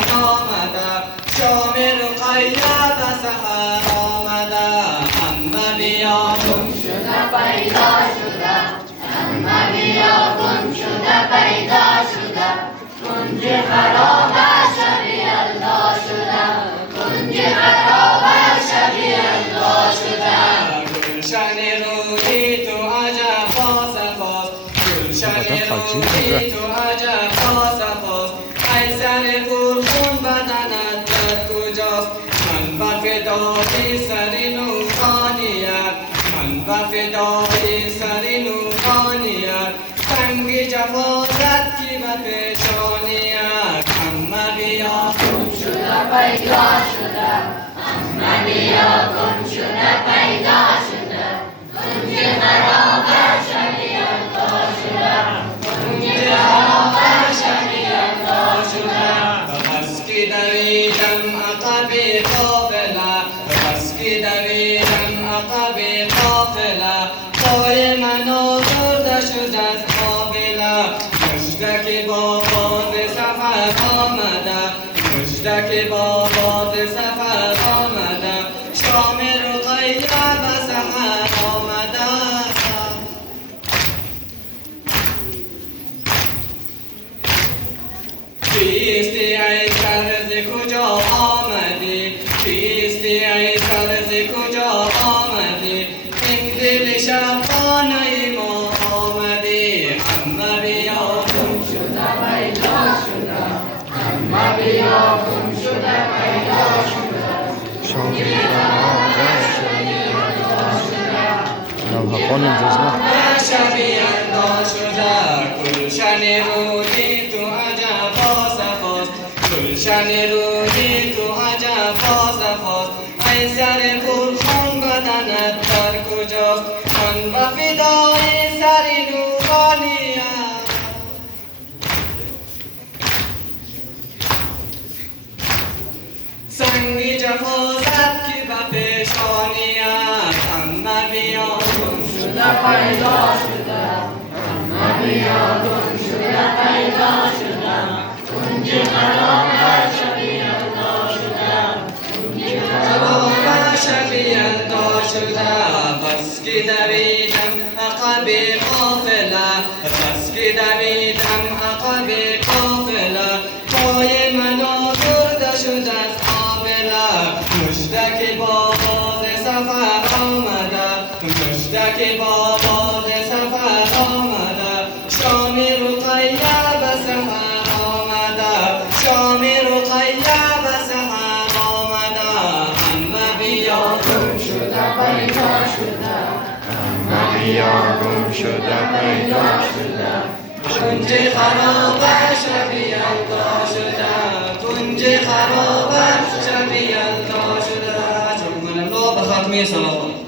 آمده شام رقیه به سحر آمده همه بیا گم شده پیدا شده همه بیا گم شده پیدا شده کنج خراب شبی الله شده کنج خراب شبی الله شده گلشن روی تو عجب فاصفاست گلشن روی تو عجب فاصفاست ای سر پرخون بدنت در کجاست من به فدای سر نورانیت من به فدای سر نورانیت سنگ جفا زد کی به پیشانیت همه بیا گم شده پیدا شده همه بیا گم شده پیدا شده کنج خراب شبی الله شده کنج خراب شبی الله شده بس که دویدم عقب قافله بس که دویدم عقب قافله پای من آزرده شد از قابله مژده که با باد سفر آمده مژده که با باد سفر آمده شام رقیه به سحر آمده کیستی ای سر ز کجا آمدی کیستی ای سر ز کجا آمدی این دل شبانه ما آمدی همه بیا گم شده پیدا شده همه بیا گم شده پیدا شده شام شبی الله شده گلشن روی تو عجب فاصفاست گلشن روی تو عجب فاصفاست ای سر پرخون بدنت در کجاست من به فدای سر نورانیت سنگ جفا زد که به پیشانیت همه بیا گم شده پیدا شده همه بیا گم شده پیدا شده کنج خراب شبی الله شده کنج خراب شبی الله شده بس که دویدم عقب قافله بس که دویدم عقب قافله پای من آزرده شد از قابله مژده که با باد سفر آمده مژده که با باد سفر آمده شام رقیه به سحر آمده شام رقیه به سحر آمده همه بیا گم شده پیدا شده همه بیا گم شده پیدا شده کنج خراب شبی الله شده کنج خراب شبی الله شده. الله به ختمی صلوات